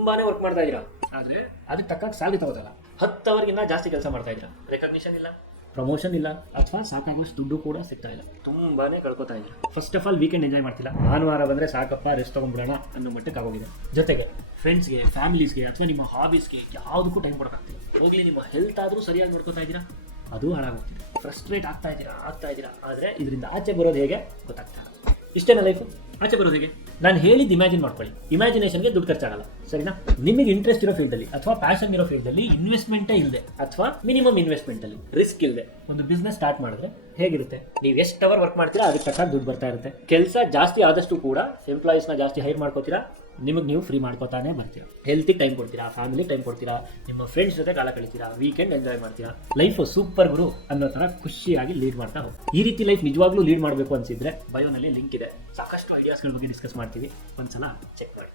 ತುಂಬಾನೇ ವರ್ಕ್ ಮಾಡ್ತಾ ಇದ್ದೀರಾ, ಆದರೆ ಅದಕ್ಕೆ ತಕ್ಕ ಸ್ಯಾಲರಿ ತಗೋತಲ್ಲ. 10 ಅವರ್ಗಿಂತ ಜಾಸ್ತಿ ಕೆಲಸ ಮಾಡ್ತಾ ಇದ್ದೀರಾ, ರೆಕಗ್ನಿಷನ್ ಇಲ್ಲ, ಪ್ರಮೋಷನ್ ಇಲ್ಲ, ಅಥವಾ ಸಾಕಾಗೋಷ್ಟು ದುಡ್ಡು ಕೂಡ ಸಿಗ್ತಾ ಇಲ್ಲ, ತುಂಬಾನೇ ಕಳ್ಕೊತಾ ಇದ್ದೀರಾ. First of all weekend enjoy ಮಾಡ್ತಿಲ್ಲ, ಭಾನುವಾರ ಬಂದರೆ ಸಾಕಪ್ಪ ರೆಸ್ಟ್ ತೊಗೊಂಡ್ಬಿಡೋಣ ಅನ್ನೋ ಮಟ್ಟಕ್ಕೆ ಆಗೋಗಿದೆ. ಜೊತೆಗೆ ಫ್ರೆಂಡ್ಸ್ಗೆ, ಫ್ಯಾಮಿಲೀಸ್ಗೆ ಅಥವಾ ನಿಮ್ಮ ಹಾಬೀಸ್ಗೆ ಯಾವುದಕ್ಕೂ ಟೈಮ್ ಕೊಡೋಕ್ಕಾಗ್ತಿಲ್ಲ. ಹೋಗ್ಲಿ, ನಿಮ್ಮ ಹೆಲ್ತ್ ಆದರೂ ಸರಿಯಾಗಿ ನೋಡ್ಕೊತಾ ಇದ್ದೀರಾ, ಅದು ಹಾಳಾಗೋಗ್ತಿದೆ. ಫ್ರಸ್ಟ್ರೇಟ್ ಆಗ್ತಾ ಇದ್ದೀರಾ, ಆದರೆ ಇದರಿಂದ ಆಚೆ ಬರೋದು ಹೇಗೆ ಗೊತ್ತಾಗ್ತಿಲ್ಲ. ಇಷ್ಟೇನಾ ಲೈಫು? ಆಚೆ ಬರೋದು ಹೇಗೆ? ನಾನು ಹೇಳಿದ್ದು ಇಮ್ಯಾಜಿನ್ ಮಾಡ್ಕೊಳ್ಳಿ. ಇಮ್ಯಾಜಿನೇಷನ್ಗೆ ದುಡ್ಡು ಖರ್ಚಾಗಲ್ಲ, ಸರಿನಾ? ನಿಮಗೆ ಇಂಟ್ರೆಸ್ಟ್ ಇರೋ ಫೀಲ್ಡಲ್ಲಿ ಅಥವಾ ಪ್ಯಾಷನ್ ಇರೋ ಫೀಲ್ಡಲ್ಲಿ ಇನ್ವೆಸ್ಟ್ಮೆಂಟೇ ಇಲ್ಲದೆ, ಅಥವಾ ಮಿನಿಮಮ್ ಇನ್ವೆಸ್ಟ್ಮೆಂಟಲ್ಲಿ ರಿಸ್ಕ್ ಇಲ್ಲದೆ ಒಂದು ಬಿಸ್ನೆಸ್ ಸ್ಟಾರ್ಟ್ ಮಾಡಿದ್ರೆ ಹೇಗಿರುತ್ತೆ? ನೀವು ಎಷ್ಟು ಅವರ್ ವರ್ಕ್ ಮಾಡ್ತೀರಾ ಅದಕ್ಕೆ ತಕ್ಕ ದುಡ್ಡು ಬರ್ತಾ ಇರುತ್ತೆ. ಕೆಲಸ ಜಾಸ್ತಿ ಆದಷ್ಟು ಕೂಡ ಎಂಪ್ಲಾಯೀಸ್ನ ಜಾಸ್ತಿ ಹೈರ್ ಮಾಡ್ಕೋತೀರಾ, ನಿಮಗೆ ನೀವು ಫ್ರೀ ಮಾಡ್ಕೋತಾನೆ ಬರ್ತೀರಾ. ಹೆಲ್ತಿಗೆ ಟೈಮ್ ಕೊಡ್ತೀರಾ, ಫ್ಯಾಮಿಲಿಗೆ ಟೈಮ್ ಕೊಡ್ತೀರಾ, ನಿಮ್ಮ ಫ್ರೆಂಡ್ಸ್ ಜೊತೆ ಕಾಲ ಕಳಿತೀರಾ, ವೀಕೆಂಡ್ ಎಂಜಾಯ್ ಮಾಡ್ತೀರಾ. ಲೈಫು ಸೂಪರ್ ಗುರು ಅನ್ನೋ ಥರ ಖುಷಿಯಾಗಿ ಲೀಡ್ ಮಾಡ್ತಾ ಹೋಗಿ. ಈ ರೀತಿ ಲೈಫ್ ನಿಜವಾಗ್ಲೂ ಲೀಡ್ ಮಾಡಬೇಕು ಅನಿಸಿದ್ರೆ ಬಯೋನಲ್ಲಿ ಲಿಂಕ್ ಇದೆ, ಸಾಕಷ್ಟು ಐಡಿಯಾಸ್ಗಳ ಬಗ್ಗೆ ಡಿಸ್ಕಸ್ ಮಾಡ್ತೀವಿ, ಒಂದ್ಸಲ ಚೆಕ್ ಮಾಡಿ.